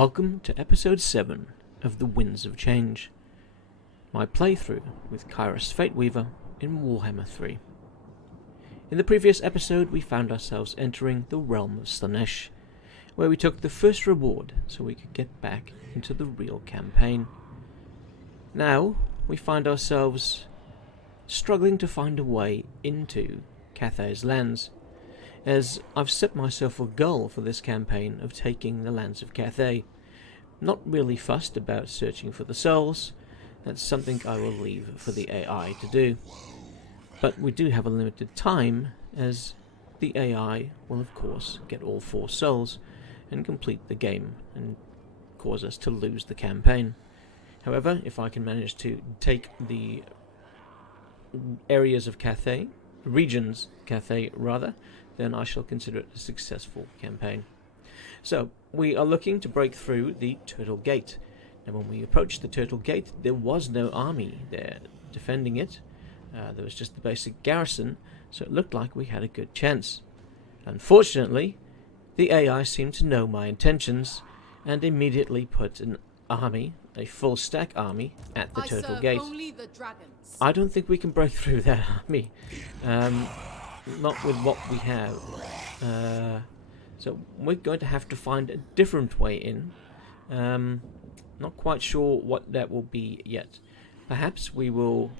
Welcome to episode 7 of The Winds of Change, my playthrough with Kairos Fateweaver in Warhammer 3. In the previous episode we found ourselves entering the realm of Slaanesh, where we took the first reward so we could get back into the real campaign. Now we find ourselves struggling to find a way into Cathay's lands, as I've set myself a goal for this campaign of taking the lands of Cathay. Not really fussed about searching for the souls, that's something I will leave for the AI to do. But we do have a limited time, as the AI will of course get all 4 souls and complete the game and cause us to lose the campaign. However, if I can manage to take the areas of Cathay, regions Cathay rather, then I shall consider it a successful campaign. So, we are looking to break through the Turtle Gate. Now when we approached the Turtle Gate, there was no army there defending it. There was just the basic garrison, so it looked like we had a good chance. Unfortunately, the AI seemed to know my intentions, and immediately put an army, a full stack army, at the Turtle Gate. Only the dragons. I don't think we can break through that army. Not with what we have. So we're going to have to find a different way in. Not quite sure what that will be yet. Perhaps we will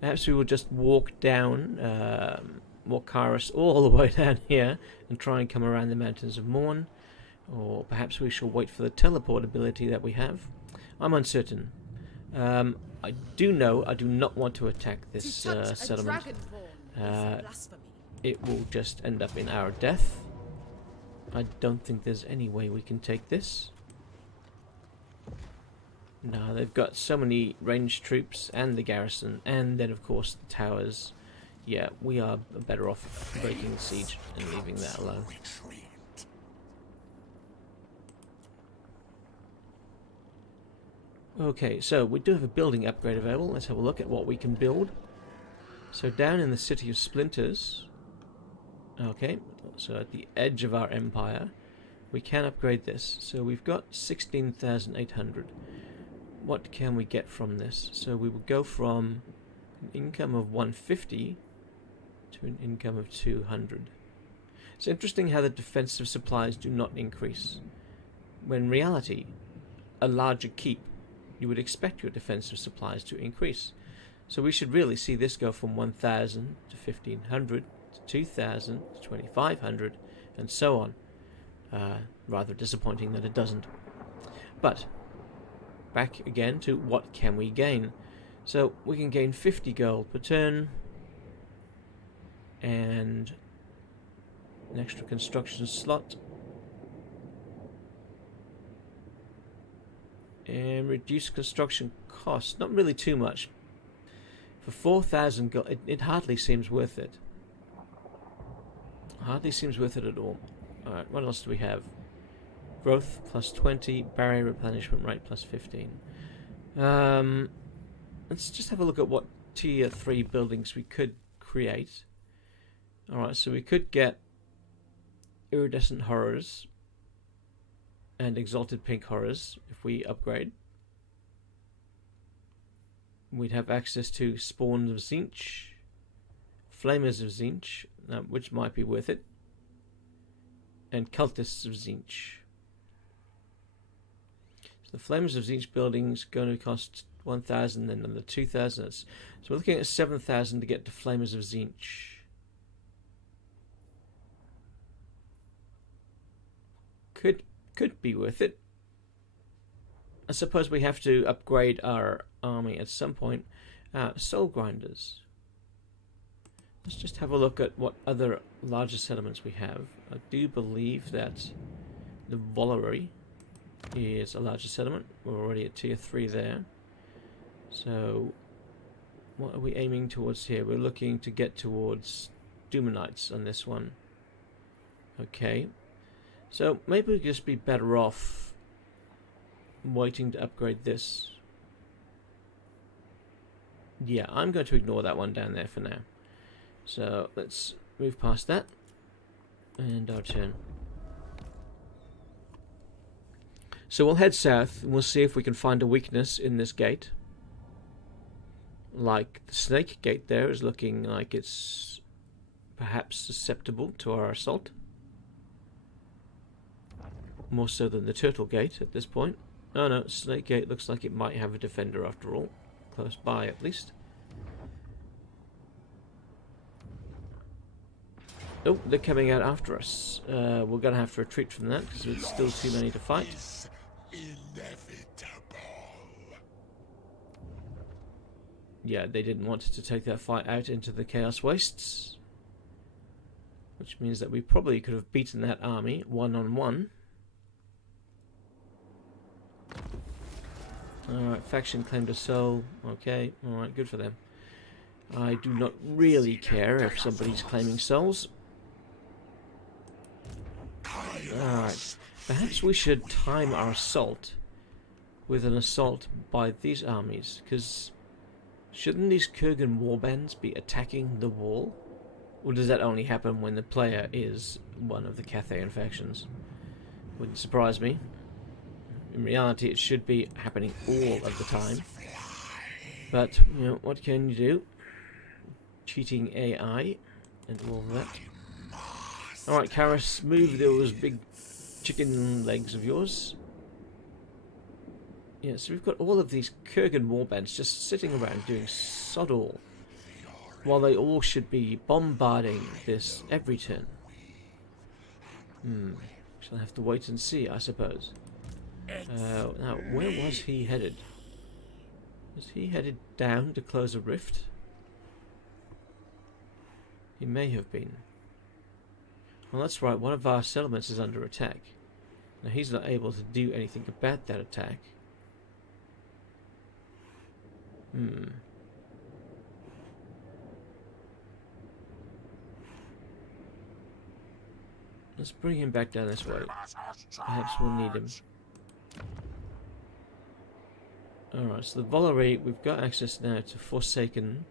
just walk down, walk Kairos all the way down here and try and come around the Mountains of Morn. Or perhaps we shall wait for the teleport ability that we have. I'm uncertain. I do know I do not want to attack this settlement. It will just end up in our death. I don't think there's any way we can take this. No, they've got so many ranged troops and the garrison, and then of course the towers. Yeah, we are better off breaking the siege and leaving that alone. Okay, so we do have a building upgrade available. Let's have a look at what we can build. So down in the City of Splinters, okay, so at the edge of our empire, we can upgrade this. So we've got 16,800. What can we get from this? So we will go from an income of 150 to an income of 200. It's interesting how the defensive supplies do not increase, when in reality, a larger keep, you would expect your defensive supplies to increase. So we should really see this go from 1,000 to 1,500 to 2,000 to 2,500 and so on. Rather disappointing that it doesn't. But back again to what can we gain. So we can gain 50 gold per turn and an extra construction slot. And reduce construction costs. Not really too much. For 4,000 gold, it hardly seems worth it. Hardly seems worth it at all. Alright, what else do we have? Growth plus 20, barrier replenishment rate plus 15. Let's just have a look at what tier 3 buildings we could create. Alright, so we could get iridescent horrors and exalted pink horrors if we upgrade. We'd have access to spawns of Tzeentch, flamers of Tzeentch, which might be worth it, and cultists of Tzeentch. So the flamers of Tzeentch building's going to cost 1,000 and another 2,000. So we're looking at 7,000 to get to flamers of Tzeentch. Could be worth it. I suppose we have to upgrade our army at some point. Soul grinders. Let's just have a look at what other larger settlements we have. I do believe that the Volary is a larger settlement. We're already at tier 3 there. So what are we aiming towards here? We're looking to get towards Doomanites on this one. Okay. So maybe we'd just be better off waiting to upgrade this. Yeah, I'm going to ignore that one down there for now. So let's move past that. And our turn. So we'll head south and we'll see if we can find a weakness in this gate. Like the snake gate there is looking like it's perhaps susceptible to our assault. More so than the turtle gate at this point. Oh no, snake gate looks like it might have a defender after all. Close by at least. Oh, they're coming out after us. We're going to have to retreat from that because there's still too many to fight. Yeah, they didn't want to take that fight out into the Chaos Wastes. Which means that we probably could have beaten that army one-on-one. Alright, faction claimed a soul. Okay, alright, good for them. I do not really care if somebody's claiming souls. Alright, perhaps we should time our assault with an assault by these armies, because shouldn't these Kurgan warbands be attacking the wall? Or does that only happen when the player is one of the Cathayan factions? Wouldn't surprise me. In reality, it should be happening all of the time. But, you know, what can you do? Cheating AI and all that. Alright, Kairos, move those big chicken legs of yours. Yeah, so we've got all of these Kurgan warbands just sitting around doing sod all, while they all should be bombarding this every turn. Shall have to wait and see, I suppose. Now, where was he headed? Was he headed down to close a rift? He may have been. Well, that's right, one of our settlements is under attack. Now, he's not able to do anything about that attack. Let's bring him back down this way. Perhaps we'll need him. Alright, so the Volare, we've got access now to Forsaken.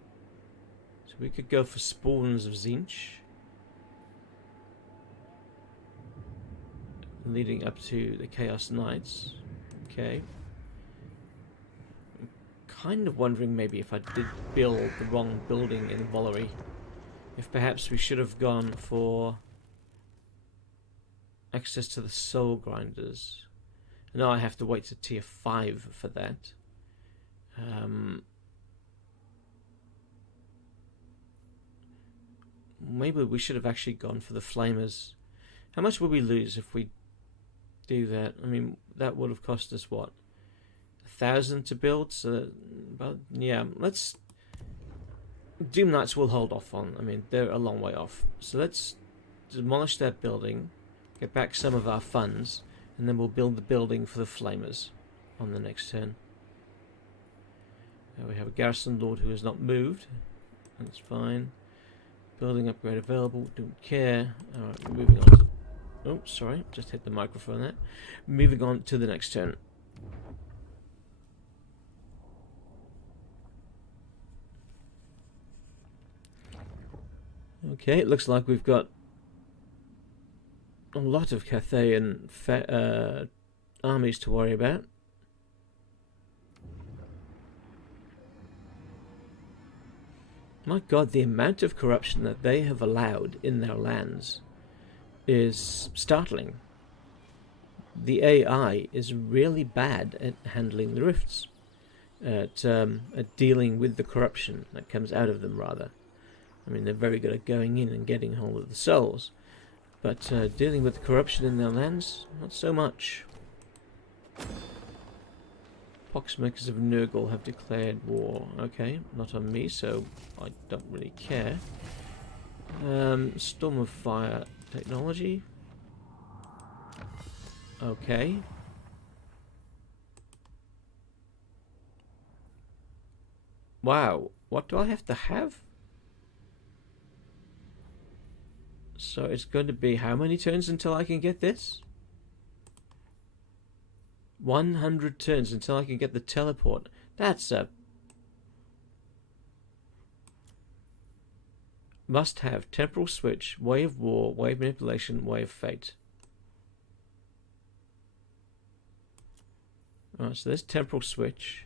So we could go for Spawns of Tzeentch. Leading up to the Chaos Knights. Okay. I'm kind of wondering maybe if I did build the wrong building in Volare. If perhaps we should have gone for access to the Soul Grinders. Now I have to wait to tier 5 for that. Maybe we should have actually gone for the Flamers. How much would we lose if we do that? I mean, that would have cost us what? 1,000 to build? So, but yeah, let's... Doom Knights will hold off on. I mean, they're a long way off. So let's demolish that building, get back some of our funds, and then we'll build the building for the Flamers on the next turn. We have a Garrison Lord who has not moved. That's fine. Building upgrade available. Don't care. Alright, moving on to... Oh, sorry. Just hit the microphone there. Moving on to the next turn. Okay, it looks like we've got a lot of Cathayan armies to worry about. My god, the amount of corruption that they have allowed in their lands is startling. The AI is really bad at handling the rifts, at dealing with the corruption that comes out of them, rather. I mean, they're very good at going in and getting hold of the souls, but dealing with the corruption in their lands, not so much. Poxmakers of Nurgle have declared war. Okay, not on me, so I don't really care. Storm of Fire technology. Okay. Wow, what do I have to have? So it's going to be how many turns until I can get this? 100 turns until I can get the teleport. That's a... Must have Temporal Switch, Way of War, Way of Manipulation, Way of Fate. Right, so there's temporal switch.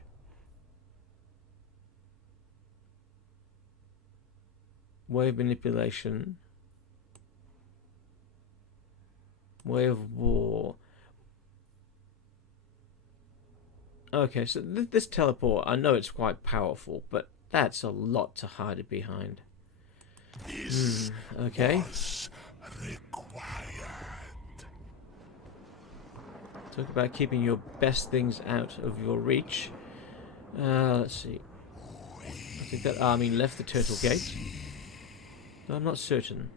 Wave manipulation. Way of war. Okay, so this teleport, I know it's quite powerful, but that's a lot to hide it behind. Okay. Talk about keeping your best things out of your reach. Let's see. I think that army left the Turtle Gate. No, I'm not certain.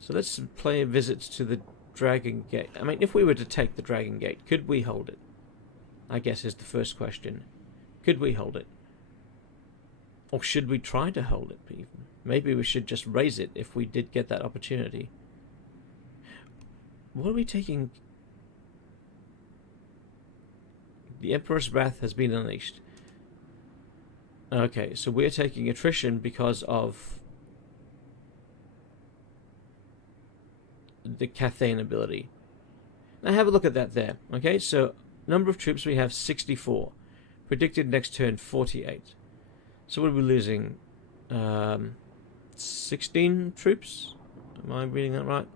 So let's play visits to the Dragon Gate. I mean, if we were to take the Dragon Gate, could we hold it? I guess is the first question. Could we hold it? Or should we try to hold it, even? Maybe we should just raise it if we did get that opportunity. What are we taking? The Emperor's Wrath has been unleashed. Okay, so we're taking attrition because of the Cathayan ability. Now have a look at that there. Okay, so number of troops we have 64. Predicted next turn 48. So what are we losing? 16 troops? Am I reading that right?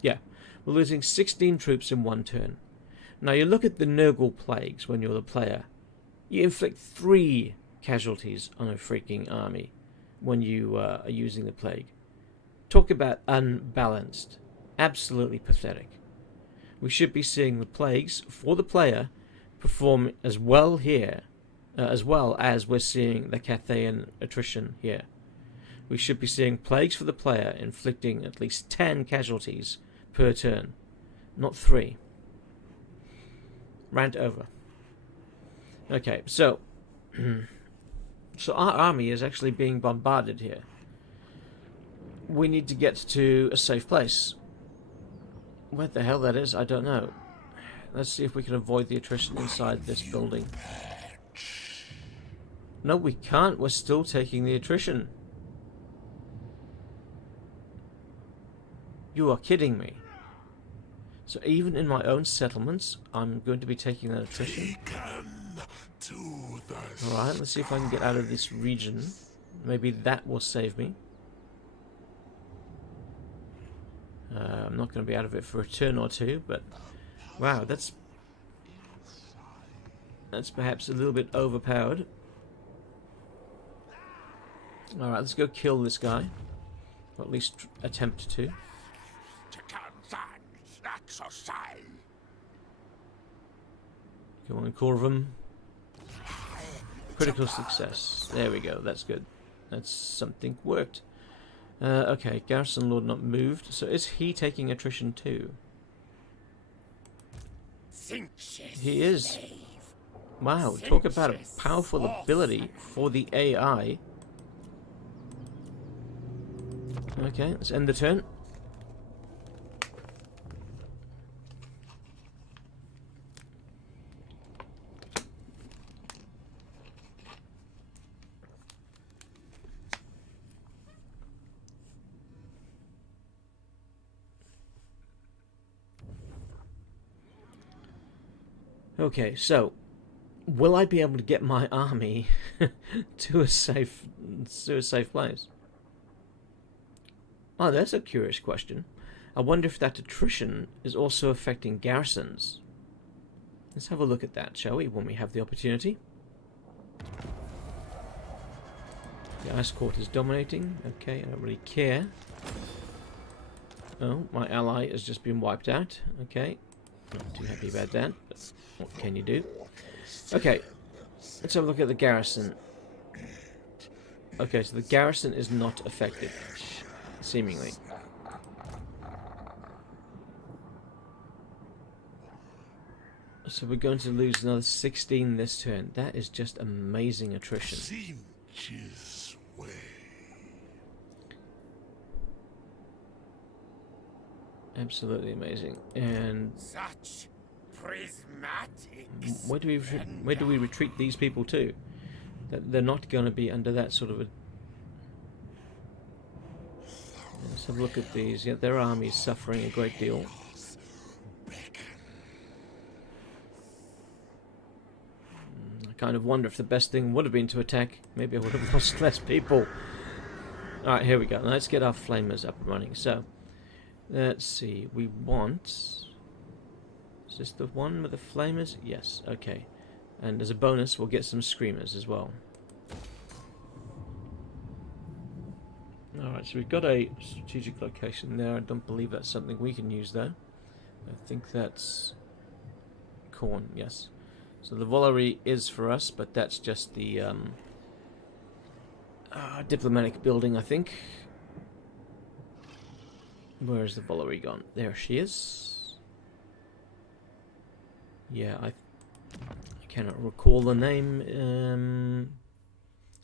Yeah, we're losing 16 troops in one turn. Now you look at the Nurgle plagues when you're the player. You inflict 3 casualties on a freaking army when you are using the plague. Talk about unbalanced. Absolutely pathetic. We should be seeing the plagues for the player perform as well here, as well as we're seeing the Cathayan attrition here. We should be seeing plagues for the player inflicting at least 10 casualties per turn, not 3. Rant over. Okay, so our army is actually being bombarded here. We need to get to a safe place. Where the hell that is, I don't know. Let's see if we can avoid the attrition inside this building. No, we can't. We're still taking the attrition. You are kidding me. So even in my own settlements, I'm going to be taking that attrition. Alright, let's see if I can get out of this region. Maybe that will save me. I'm not going to be out of it for a turn or two, but wow, that's perhaps a little bit overpowered. Alright, let's go kill this guy. Or at least attempt to. Come on, Corvum. Critical success. There we go, that's good. That's something worked. Okay, Garrison Lord not moved. So is he taking attrition too? He is. Wow, talk about a powerful ability for the AI. Okay, let's end the turn. Okay, so will I be able to get my army to a safe place? Oh, that's a curious question. I wonder if that attrition is also affecting garrisons. Let's have a look at that, shall we, when we have the opportunity. The Ice Court is dominating. Okay, I don't really care. Oh, my ally has just been wiped out. Okay, not too happy about that, but what can you do? Okay, let's have a look at the garrison. Okay, so the garrison is not affected, seemingly. So we're going to lose another 16 this turn. That is just amazing attrition. Absolutely amazing. And such prismatic. Where do we retreat these people to? They're not going to be under that sort of a... Let's have a look at these. Yeah, their army's suffering a great deal. kind of wonder if the best thing would have been to attack. Maybe I would have lost less people. Alright, here we go. Let's get our flamers up and running. So, let's see. We want... Is this the one with the flamers? Yes, okay. And as a bonus, we'll get some screamers as well. Alright, so we've got a strategic location there. I don't believe that's something we can use, though. I think that's... corn, yes. So the Valerie is for us, but that's just the diplomatic building, I think. Where is the Valerie gone? There she is. Yeah, I cannot recall the name.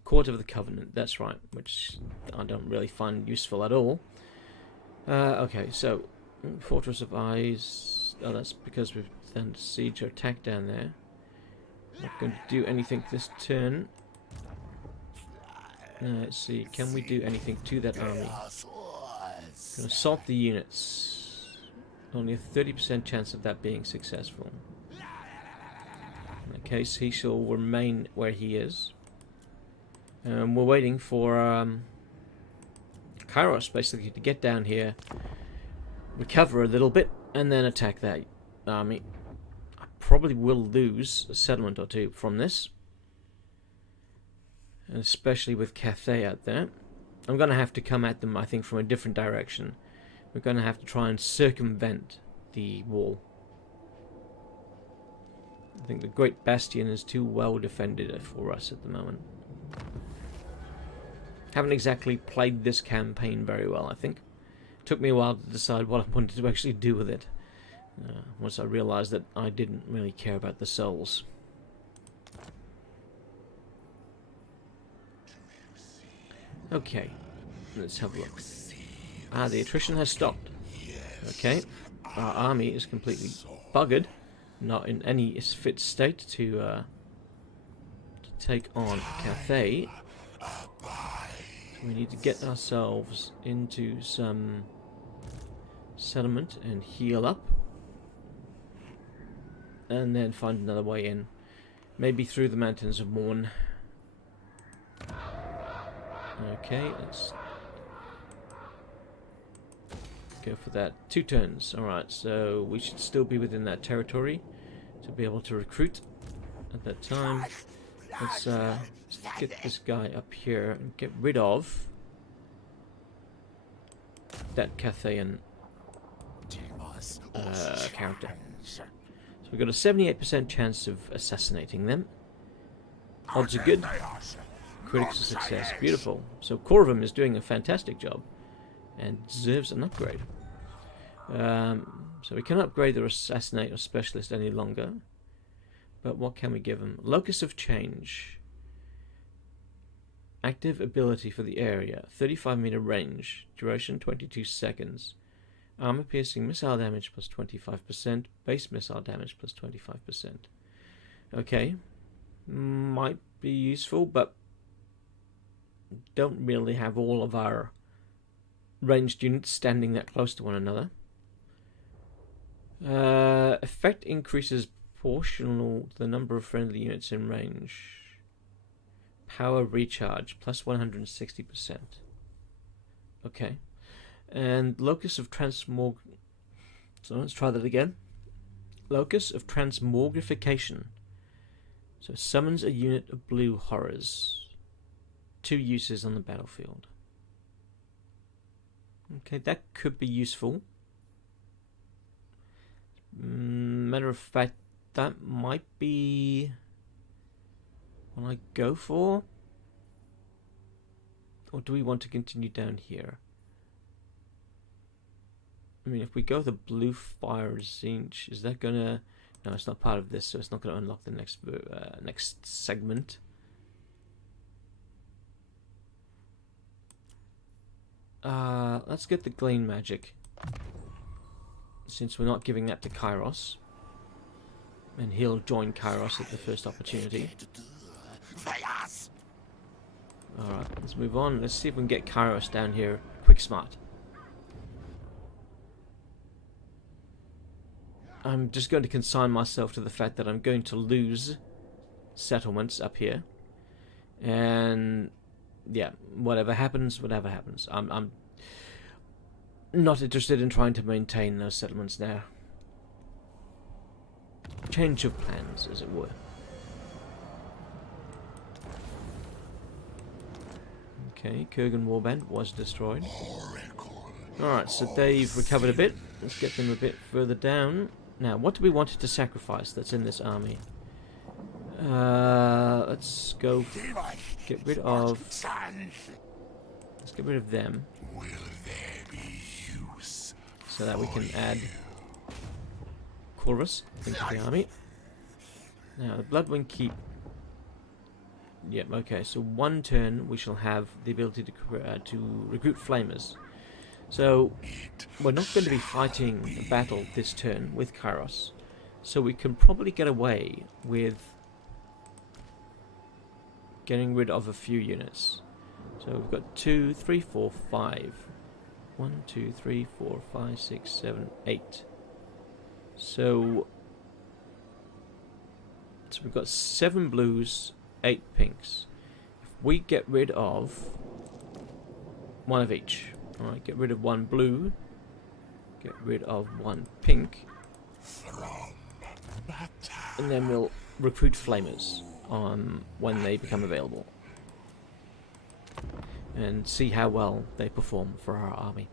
Court of the Covenant, that's right, which I don't really find useful at all. Okay, so Fortress of Eyes. Oh, that's because we've done siege or attack down there. Not going to do anything this turn. Let's see, can we do anything to that army? Gonna assault the units. Only a 30% chance of that being successful. In that case, he shall remain where he is. We're waiting for Kairos basically to get down here, recover a little bit, and then attack that army. I probably will lose a settlement or two from this, and especially with Cathay out there. I'm going to have to come at them, I think, from a different direction. We're going to have to try and circumvent the wall. I think the Great Bastion is too well defended for us at the moment. Haven't exactly played this campaign very well, I think. Took me a while to decide what I wanted to actually do with it. Once I realized that I didn't really care about the souls. Okay, let's have a look. The attrition has stopped. Okay, our army is completely buggered, not in any fit state to take on Cathay. So we need to get ourselves into some settlement and heal up, and then find another way in, maybe through the Mountains of Morn. Okay, let's go for that. 2 turns. Alright, so we should still be within that territory to be able to recruit at that time. Let's get this guy up here and get rid of that Cathayan character. So we've got a 78% chance of assassinating them. Odds are good. Critics of success. Beautiful. So Corvum is doing a fantastic job and deserves an upgrade. So we cannot upgrade the Assassinate or Specialist any longer. But what can we give him? Locus of Change. Active ability for the area. 35 meter range. Duration 22 seconds. Armor piercing missile damage plus 25%. Base missile damage plus 25%. Okay. Might be useful, but don't really have all of our ranged units standing that close to one another. Effect increases proportional to the number of friendly units in range. Power recharge plus 160%. Okay. And Locus of Transmog... So let's try that again. Locus of Transmogrification. So summons a unit of blue horrors. 2 uses on the battlefield. Okay, that could be useful. Matter of fact, that might be what I go for. Or do we want to continue down here? I mean, if we go the blue fire zinch, is that gonna... No, it's not part of this, so it's not gonna unlock the next segment. Let's get the Glean Magic, since we're not giving that to Kairos. And he'll join Kairos at the first opportunity. Alright, let's move on. Let's see if we can get Kairos down here quick smart. I'm just going to consign myself to the fact that I'm going to lose settlements up here. And yeah, whatever happens, whatever happens. I'm not interested in trying to maintain those settlements now. Change of plans, as it were. Okay, Kurgan Warband was destroyed. Alright, so they've recovered a bit. Let's get them a bit further down. Now, what do we want to sacrifice that's in this army? Let's go get rid of... Let's get rid of them. So that we can add Corvus into the army. Now, the Bloodwing Keep... Yep, okay, so one turn we shall have the ability to recruit Flamers. So, we're not going to be fighting a battle this turn with Kairos. So we can probably get away with getting rid of a few units. So we've got 2, 3, 4, 5. 1, 2, 3, 4, 5, 6, 7, 8. So we've got 7 blues, 8 pinks. If we get rid of one of each. Alright, get rid of 1 blue. Get rid of 1 pink. And then we'll recruit Flamers when they become available. And see how well they perform for our army.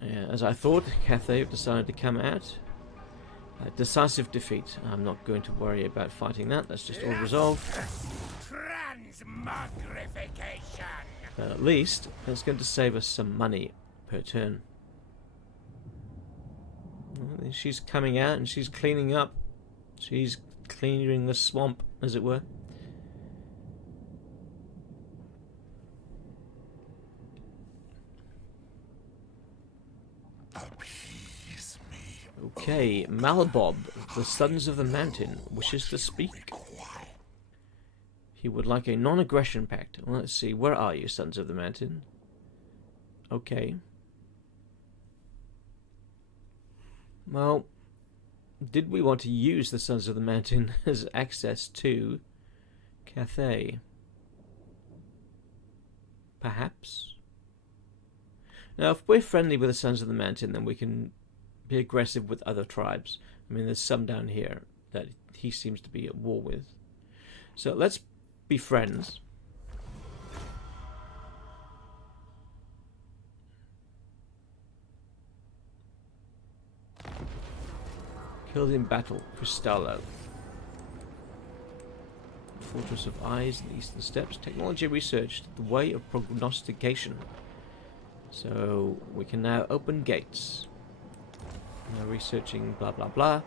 As I thought, Cathay have decided to come out. Decisive defeat. I'm not going to worry about fighting that. That's just all resolved. But at least it's going to save us some money per turn. Well, she's coming out and she's cleaning up. She's clearing the swamp, as it were. Okay, Malabob, the Sons of the Mountain, wishes to speak. He would like a non-aggression pact. Well, let's see, where are you, Sons of the Mountain? Okay. Well, did we want to use the Sons of the Mountain as access to Cathay? Perhaps? Now, if we're friendly with the Sons of the Mountain, then we can be aggressive with other tribes. I mean, there's some down here that he seems to be at war with. So let's be friends. Killed in battle, Cristallo. Fortress of Eyes in the Eastern Steppes. Technology researched the way of prognostication. So we can now open gates. Now researching blah blah blah.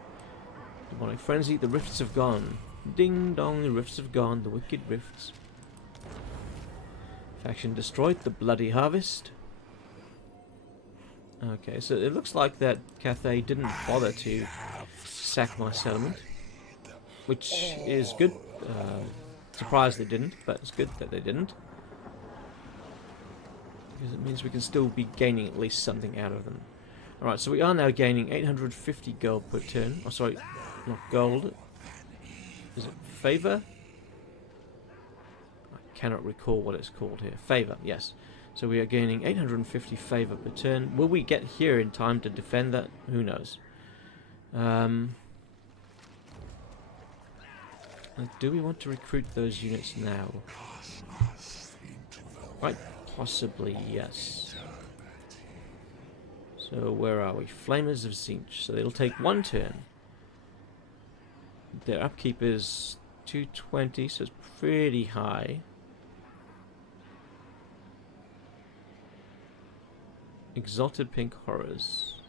Demonic Frenzy, the rifts have gone. Ding dong, the rifts have gone, the wicked rifts. Faction destroyed, the bloody harvest. Okay, so it looks like that Cathay didn't bother to sack my settlement, which is good. Surprised they didn't, but it's good that they didn't, because it means we can still be gaining at least something out of them. Alright, so we are now gaining 850 gold per turn. Oh, sorry, not gold. Is it favor? I cannot recall what it's called here. Favor, yes. So we are gaining 850 favor per turn. Will we get here in time to defend that? Who knows? Do we want to recruit those units now? Right, possibly, yes. So where are we? Flamers of Zinch. So it'll take 1 turn. Their upkeep is 220, so it's pretty high. Exalted Pink Horrors.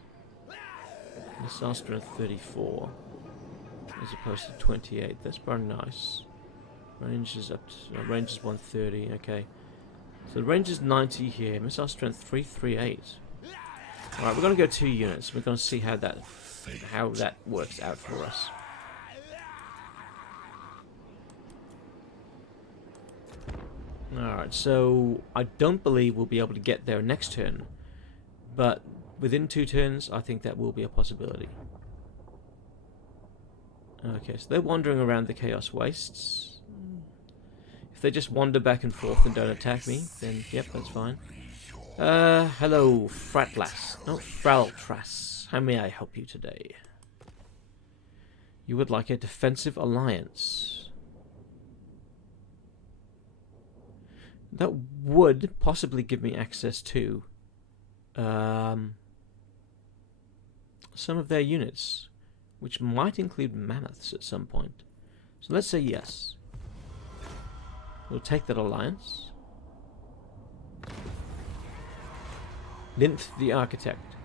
Missile strength 34. As opposed to 28. That's pretty nice. Range is up to, range is 130, okay. So the range is 90 here. Missile strength 338. Alright, we're gonna go 2 units. We're gonna see how that works out for us. Alright, so I don't believe we'll be able to get there next turn, but within 2 turns I think that will be a possibility. Okay, so they're wandering around the Chaos Wastes. If they just wander back and forth and don't attack me, then yep, that's fine. Hello, Fratlas. Oh, Fraltras. How may I help you today? You would like a defensive alliance. That would possibly give me access to some of their units, which might include mammoths at some point. So let's say yes. We'll take that alliance. Ninth the Architect.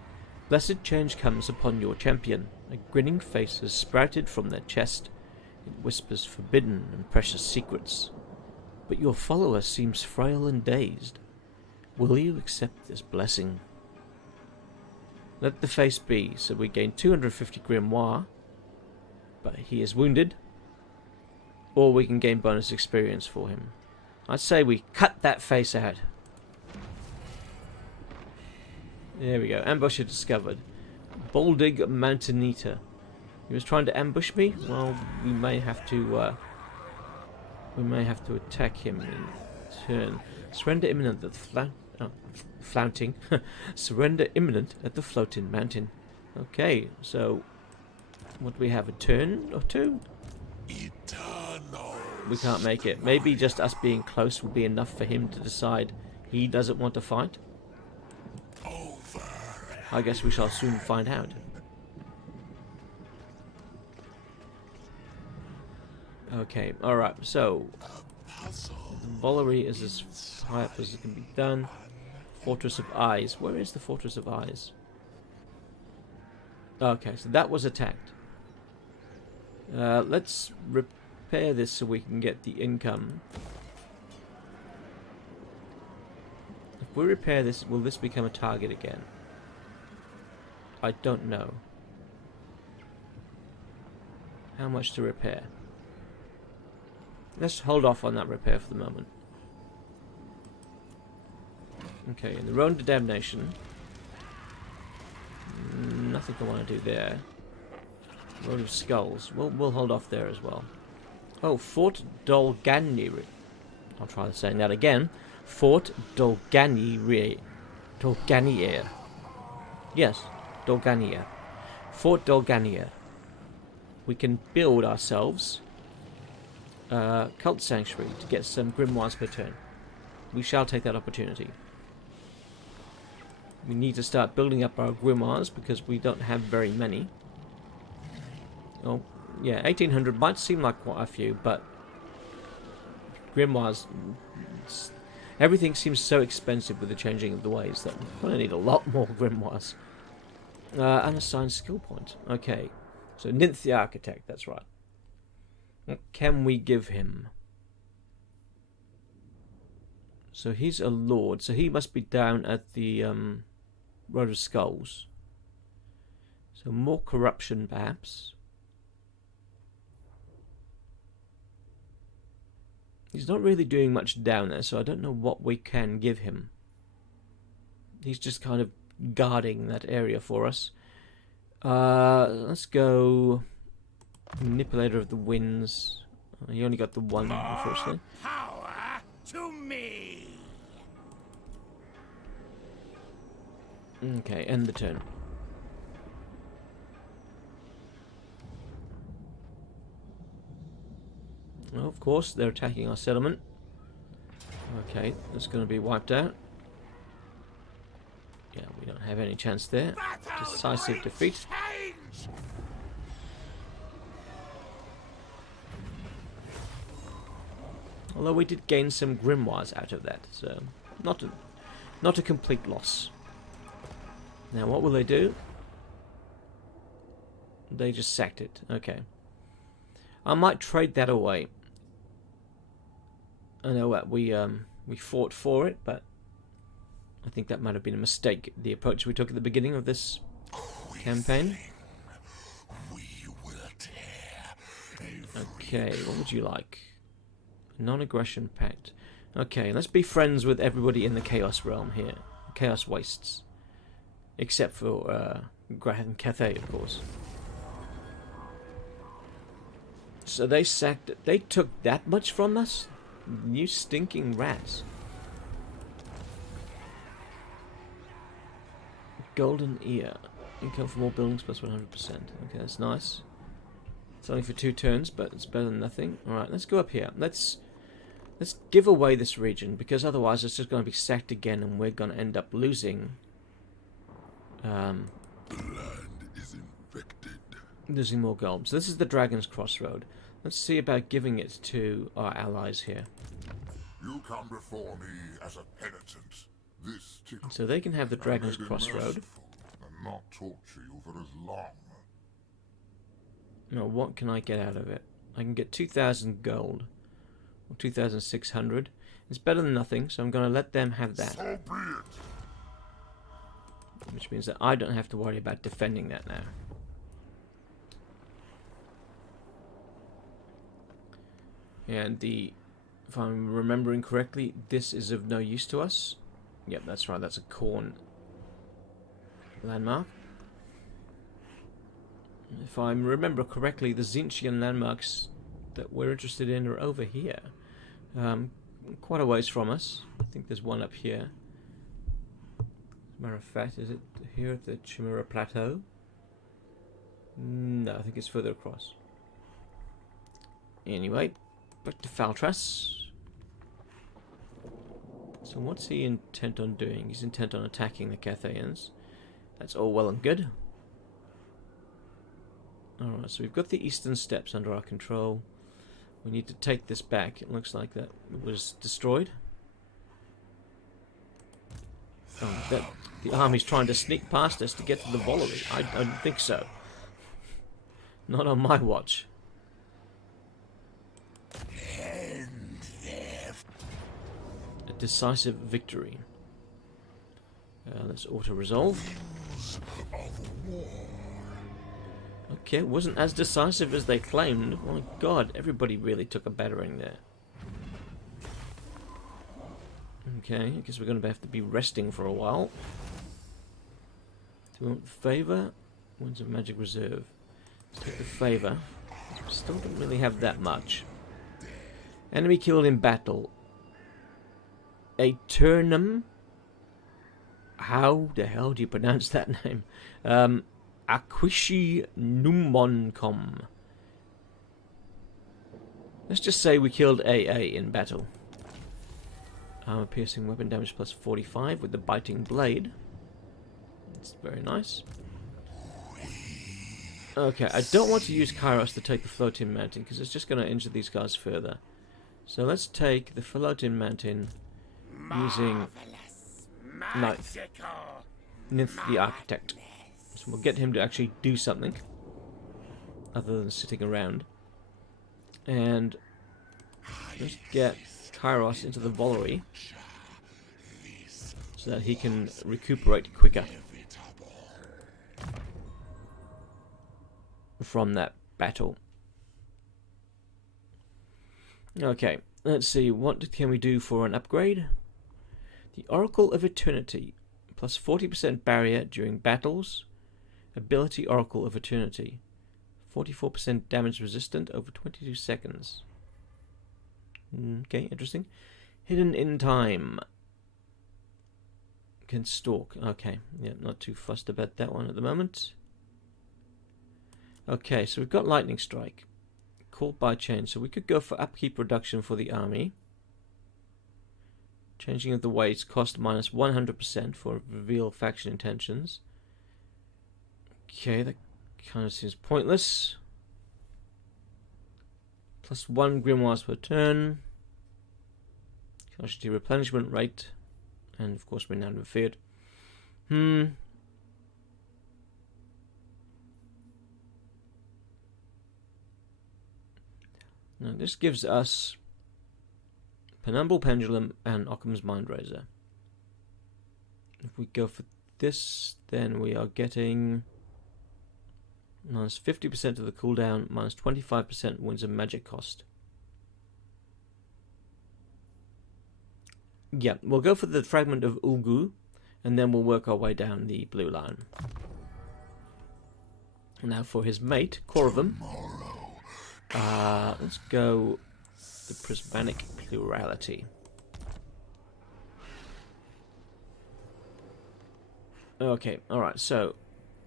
Blessed change comes upon your champion. A grinning face has sprouted from their chest. It whispers forbidden and precious secrets. But your follower seems frail and dazed. Will you accept this blessing? Let the face be, so we gain 250 grimoire, but he is wounded, or we can gain bonus experience for him. I'd say we cut that face out. There we go. Ambusher discovered. Boldig Mountain Eater. He was trying to ambush me. Well, we may have to attack him in turn. Surrender imminent at the flaunting. Surrender imminent at the floating mountain. Okay, so what do we have? A turn or two? Eternal. We can't make it. Maybe just us being close will be enough for him to decide he doesn't want to fight. I guess we shall soon find out. Okay, alright, so Valerie is as high up as it can be done. Fortress of Eyes. Where is the Fortress of Eyes? Okay, so that was attacked. Let's repair this so we can get the income. If we repair this, will this become a target again? I don't know. How much to repair? Let's hold off on that repair for the moment. Okay, in the Road to Damnation. Nothing I want to do there. Road of Skulls. We'll hold off there as well. Oh, Fort Dolganir. I'll try saying that again. Fort Dolganir. Dolganir. Yes, Dolganir. Fort Dolganir. We can build ourselves Cult Sanctuary to get some grimoires per turn. We shall take that opportunity. We need to start building up our grimoires because we don't have very many. Oh, yeah, 1800 might seem like quite a few, but grimoires, everything seems so expensive with the changing of the ways that we're going to need a lot more grimoires. Unassigned skill point. Okay, so Ninth the Architect, that's right. What can we give him? So he's a lord, so he must be down at the Road of Skulls. So more corruption, perhaps. He's not really doing much down there, so I don't know what we can give him. He's just kind of guarding that area for us. Let's go Manipulator of the Winds. He only got the one, unfortunately. Power to me. Okay, end the turn. Well, of course, they're attacking our settlement. Okay, that's going to be wiped out. Yeah, we don't have any chance there. Decisive defeat. Although we did gain some grimoires out of that, so not a complete loss. Now, what will they do? They just sacked it. Okay. I might trade that away. I know that we fought for it, but I think that might have been a mistake. The approach we took at the beginning of this campaign. Okay, what would you like? Non-aggression pact. Okay, let's be friends with everybody in the Chaos realm here. Chaos Wastes. Except for Grand Cathay, of course. So they sacked it. They took that much from us? You stinking rats. Golden ear. Income from all buildings plus 100%. Okay, that's nice. It's only for 2 turns, but it's better than nothing. Alright, let's go up here. Let's give away this region, because otherwise it's just going to be sacked again and we're going to end up losing... The land is infected. losing more gold. So this is the Dragon's Crossroad. Let's see about giving it to our allies here. You come before me as a penitent. This tickles. So they can have the Dragon's I may be Crossroad. merciful and not torture you for as long. Now, what can I get out of it? I can get 2,000 gold. Or 2,600. It's better than nothing, so I'm going to let them have that. So be it. Which means that I don't have to worry about defending that now. And if I'm remembering correctly, this is of no use to us. Yep, that's right, that's a corn landmark. If I remember correctly, the Zinchian landmarks that we're interested in are over here. Quite a ways from us. I think there's one up here. As a matter of fact, is it here at the Chimera Plateau? No, I think it's further across. Anyway, back to Faltras. So what's he intent on doing? He's intent on attacking the Cathayans. That's all well and good. Alright, so we've got the eastern steppes under our control. We need to take this back. It looks like that was destroyed. Oh, the army's trying to sneak past us to get to the Valerie. I don't think so. Not on my watch. A decisive victory. Let's auto-resolve. Okay, it wasn't as decisive as they claimed. My god, everybody really took a battering there. Okay, I guess we're going to have to be resting for a while. Do we want the favour? Winds of Magic Reserve. Let's take the favour. Still don't really have that much. Enemy killed in battle. Aeternum? How the hell do you pronounce that name? Aquishi Numoncom. Let's just say we killed AA in battle. Armor piercing weapon damage plus 45 with the biting blade. That's very nice. Okay, I don't want to use Kairos to take the floating mountain because it's just going to injure these guys further. So let's take the floating mountain using Ninth the Architect. So we'll get him to actually do something other than sitting around. And let's get Kairos into the Valerie so that he can recuperate quicker from that battle. Okay, let's see, what can we do for an upgrade? The Oracle of Eternity, plus 40% barrier during battles. Ability Oracle of Eternity, 44% damage resistant over 22 seconds. Okay, interesting. Hidden in Time. Can stalk. Okay, yeah, not too fussed about that one at the moment. Okay, so we've got Lightning Strike. Called by change. So we could go for upkeep reduction for the army. Changing of the weights cost minus 100% for reveal faction intentions. Okay, that kind of seems pointless. Plus 1 grimoires per turn. Casualty replenishment rate. And of course we're now feared. Now this gives us Penumbral Pendulum and Occam's Mindrazor. If we go for this, then we are getting minus 50% of the cooldown, minus 25% Winds of Magic cost. Yeah, we'll go for the Fragment of Ulgu, and then we'll work our way down the blue line. Now for his mate, Korvum. Tomorrow, Let's go the prismatic plurality. Okay, alright, so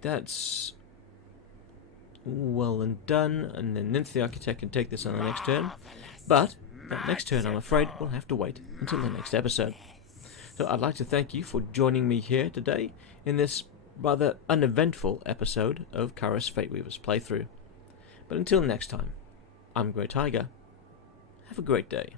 that's well and done, and then Nymph the Architect can take this on the next turn. But that next turn, I'm afraid, we'll have to wait until the next episode. So I'd like to thank you for joining me here today in this rather uneventful episode of Kairos Fateweaver's playthrough. But until next time, I'm Great Tiger. Have a great day.